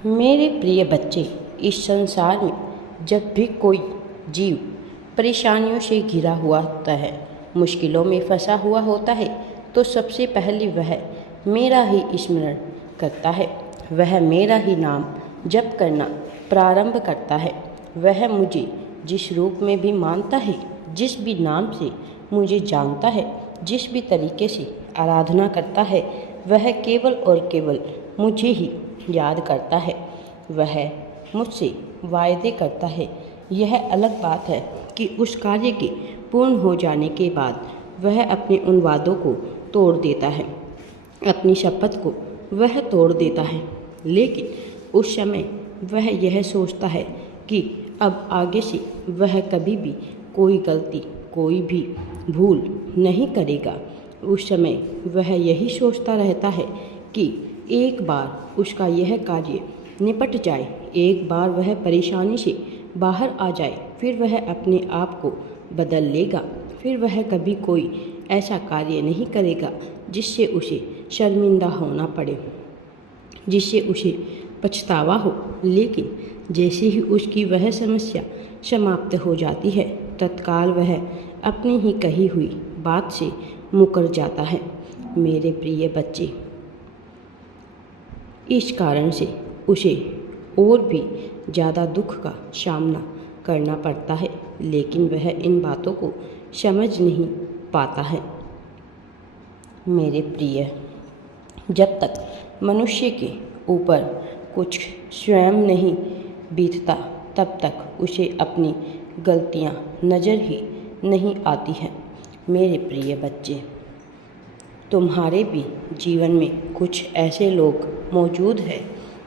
मेरे प्रिय बच्चे, इस संसार में जब भी कोई जीव परेशानियों से घिरा हुआ होता है, मुश्किलों में फंसा हुआ होता है, तो सबसे पहले वह मेरा ही स्मरण करता है। वह मेरा ही नाम जप करना प्रारंभ करता है। वह मुझे जिस रूप में भी मानता है, जिस भी नाम से मुझे जानता है, जिस भी तरीके से आराधना करता है, वह केवल और केवल मुझे ही याद करता है। वह मुझसे वायदे करता है। यह अलग बात है कि उस कार्य के पूर्ण हो जाने के बाद वह अपने उन वादों को तोड़ देता है, अपनी शपथ को वह तोड़ देता है। लेकिन उस समय वह यह सोचता है कि अब आगे से वह कभी भी कोई गलती, कोई भी भूल नहीं करेगा। उस समय वह यही सोचता रहता है कि एक बार उसका यह कार्य निपट जाए, एक बार वह परेशानी से बाहर आ जाए, फिर वह अपने आप को बदल लेगा। फिर वह कभी कोई ऐसा कार्य नहीं करेगा जिससे उसे शर्मिंदा होना पड़े, जिससे उसे पछतावा हो। लेकिन जैसे ही उसकी वह समस्या समाप्त हो जाती है, तत्काल वह अपनी ही कही हुई बात से मुकर जाता है। मेरे प्रिय बच्चे, इस कारण से उसे और भी ज़्यादा दुख का सामना करना पड़ता है, लेकिन वह इन बातों को समझ नहीं पाता है। मेरे प्रिय, जब तक मनुष्य के ऊपर कुछ स्वयं नहीं बीतता, तब तक उसे अपनी गलतियां नज़र ही नहीं आती हैं। मेरे प्रिय बच्चे, तुम्हारे भी जीवन में कुछ ऐसे लोग मौजूद हैं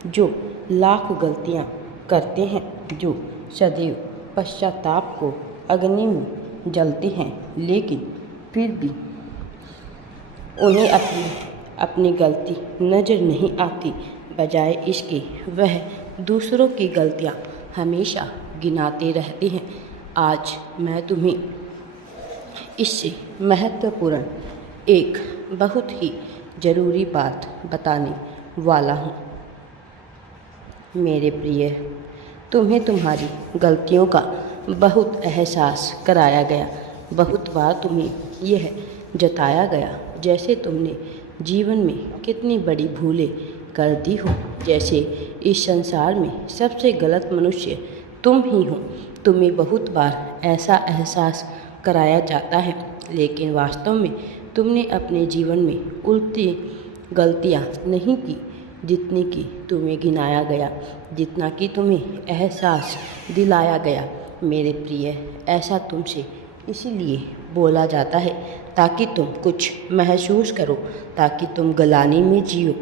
जो लाख गलतियां करते हैं, जो सदैव पश्चाताप को अग्नि में जलते हैं, लेकिन फिर भी उन्हें अपनी गलती नज़र नहीं आती। बजाय इसके वह दूसरों की गलतियां हमेशा गिनाते रहते हैं। आज मैं तुम्हें इससे महत्वपूर्ण एक बहुत ही ज़रूरी बात बताने वाला हूँ। मेरे प्रिय, तुम्हें तुम्हारी गलतियों का बहुत एहसास कराया गया। बहुत बार तुम्हें यह जताया गया जैसे तुमने जीवन में कितनी बड़ी भूलें कर दी हो, जैसे इस संसार में सबसे गलत मनुष्य तुम ही हो। तुम्हें बहुत बार ऐसा एहसास कराया जाता है, लेकिन वास्तव में तुमने अपने जीवन में उल्टी गलतियाँ नहीं की जितनी कि तुम्हें गिनाया गया, जितना कि तुम्हें एहसास दिलाया गया। मेरे प्रिय, ऐसा तुमसे इसीलिए बोला जाता है ताकि तुम कुछ महसूस करो, ताकि तुम गलानी में जियो,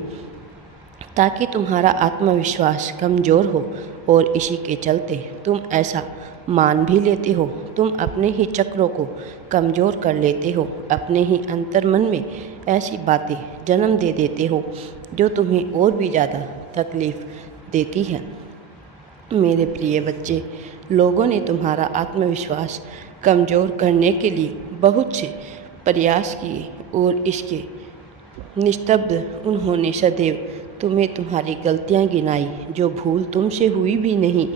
ताकि तुम्हारा आत्मविश्वास कमज़ोर हो। और इसी के चलते तुम ऐसा मान भी लेते हो। तुम अपने ही चक्रों को कमज़ोर कर लेते हो, अपने ही अंतर्मन में ऐसी बातें जन्म दे देते हो जो तुम्हें और भी ज़्यादा तकलीफ़ देती है। मेरे प्रिय बच्चे, लोगों ने तुम्हारा आत्मविश्वास कमज़ोर करने के लिए बहुत से प्रयास किए और इसके निस्तब्ध उन्होंने सदैव तुम्हें तुम्हारी गलतियां गिनाई। जो भूल तुमसे हुई भी नहीं,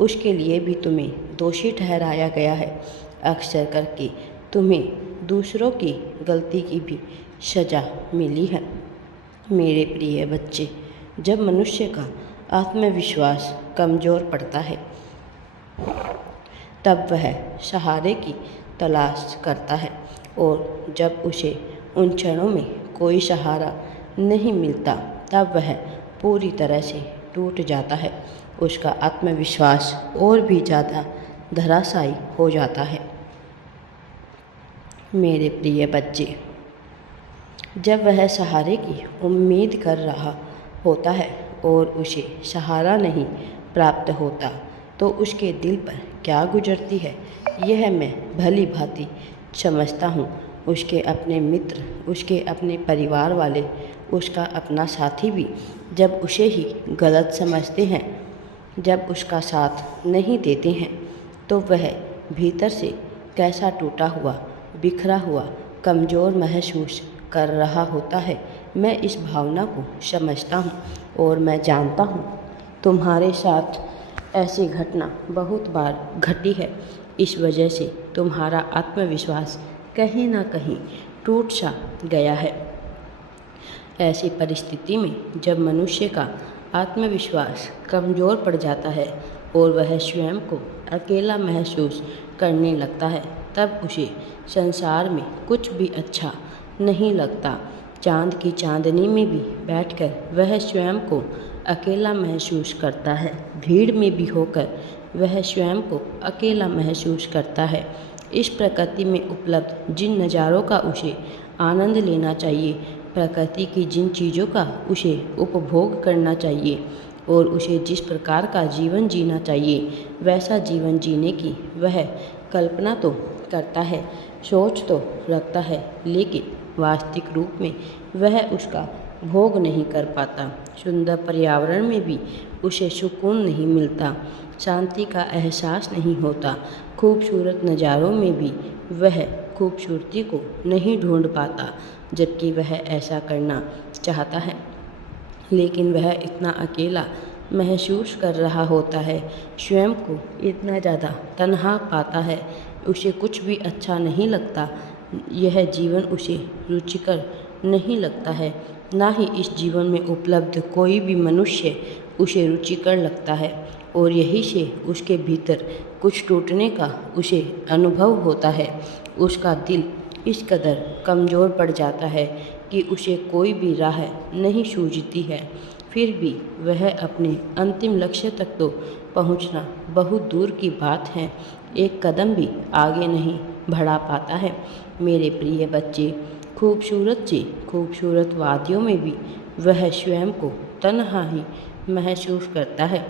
उसके लिए भी तुम्हें दोषी ठहराया गया है। अक्सर करके तुम्हें दूसरों की गलती की भी सज़ा मिली है। मेरे प्रिय बच्चे, जब मनुष्य का आत्मविश्वास कमज़ोर पड़ता है, तब वह सहारे की तलाश करता है, और जब उसे उन क्षणों में कोई सहारा नहीं मिलता, तब वह पूरी तरह से टूट जाता है। उसका आत्मविश्वास और भी ज़्यादा धराशायी हो जाता है। मेरे प्रिय बच्चे, जब वह सहारे की उम्मीद कर रहा होता है और उसे सहारा नहीं प्राप्त होता, तो उसके दिल पर क्या गुजरती है, यह मैं भली भांति समझता हूँ। उसके अपने मित्र, उसके अपने परिवार वाले, उसका अपना साथी भी जब उसे ही गलत समझते हैं, जब उसका साथ नहीं देते हैं, तो वह भीतर से कैसा टूटा हुआ, बिखरा हुआ, कमज़ोर महसूस कर रहा होता है। मैं इस भावना को समझता हूँ और मैं जानता हूँ तुम्हारे साथ ऐसी घटना बहुत बार घटी है। इस वजह से तुम्हारा आत्मविश्वास कहीं ना कहीं टूट सा गया है। ऐसी परिस्थिति में जब मनुष्य का आत्मविश्वास कमज़ोर पड़ जाता है और वह स्वयं को अकेला महसूस करने लगता है, तब उसे संसार में कुछ भी अच्छा नहीं लगता। चांद की चांदनी में भी बैठकर वह स्वयं को अकेला महसूस करता है। भीड़ में भी होकर वह स्वयं को अकेला महसूस करता है। इस प्रकृति में उपलब्ध जिन नज़ारों का उसे आनंद लेना चाहिए, प्रकृति की जिन चीज़ों का उसे उपभोग करना चाहिए और उसे जिस प्रकार का जीवन जीना चाहिए, वैसा जीवन जीने की वह कल्पना तो करता है, सोच तो रखता है, लेकिन वास्तविक रूप में वह उसका भोग नहीं कर पाता। सुंदर पर्यावरण में भी उसे सुकून नहीं मिलता, शांति का एहसास नहीं होता। खूबसूरत नज़ारों में भी वह खूबसूरती को नहीं ढूंढ पाता, जबकि वह ऐसा करना चाहता है, लेकिन वह इतना अकेला महसूस कर रहा होता है, स्वयं को इतना ज़्यादा तन्हा पाता है, उसे कुछ भी अच्छा नहीं लगता। यह जीवन उसे रुचिकर नहीं लगता है, ना ही इस जीवन में उपलब्ध कोई भी मनुष्य उसे रुचिकर लगता है, और यही से उसके भीतर कुछ टूटने का उसे अनुभव होता है। उसका दिल इस कदर कमज़ोर पड़ जाता है कि उसे कोई भी राह नहीं सूझती है। फिर भी वह अपने अंतिम लक्ष्य तक तो पहुंचना बहुत दूर की बात है, एक कदम भी आगे नहीं बढ़ा पाता है। मेरे प्रिय बच्चे, खूबसूरत से खूबसूरत वादियों में भी वह स्वयं को तन्हा ही महसूस करता है।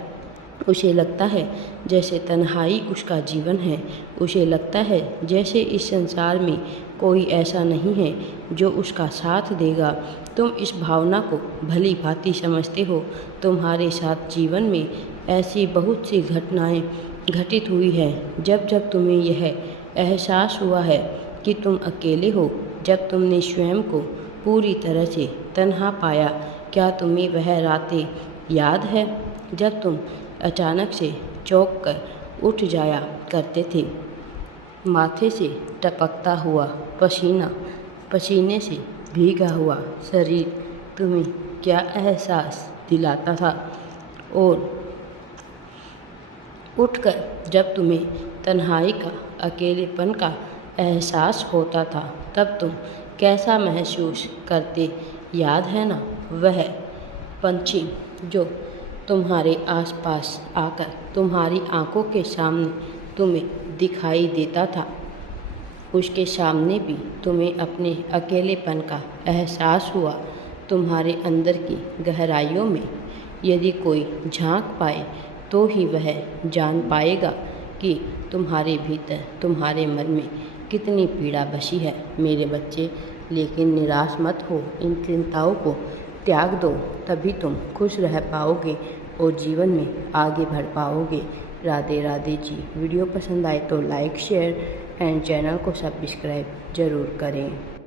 उसे लगता है जैसे तन्हाई उसका जीवन है। उसे लगता है जैसे इस संसार में कोई ऐसा नहीं है जो उसका साथ देगा। तुम इस भावना को भली भांति समझते हो। तुम्हारे साथ जीवन में ऐसी बहुत सी घटनाएं घटित हुई है, जब जब तुम्हें यह एहसास हुआ है कि तुम अकेले हो, जब तुमने स्वयं को पूरी तरह से तन्हा पाया। क्या तुम्हें वह रातें याद है जब तुम अचानक से चौंक कर उठ जाया करते थे? माथे से टपकता हुआ पसीना, पसीने से भीगा हुआ शरीर तुम्हें क्या एहसास दिलाता था? और उठकर जब तुम्हें तन्हाई का, अकेलेपन का एहसास होता था, तब तुम कैसा महसूस करते, याद है ना? वह पंछी जो तुम्हारे आसपास आकर तुम्हारी आंखों के सामने तुम्हें दिखाई देता था, उसके सामने भी तुम्हें अपने अकेलेपन का एहसास हुआ। तुम्हारे अंदर की गहराइयों में यदि कोई झांक पाए तो ही वह जान पाएगा कि तुम्हारे भीतर, तुम्हारे मन में कितनी पीड़ा बसी है। मेरे बच्चे, लेकिन निराश मत हो, इन चिंताओं को त्याग दो, तभी तुम खुश रह पाओगे और जीवन में आगे बढ़ पाओगे। राधे राधे जी। वीडियो पसंद आए तो लाइक, शेयर एंड चैनल को सब्सक्राइब ज़रूर करें।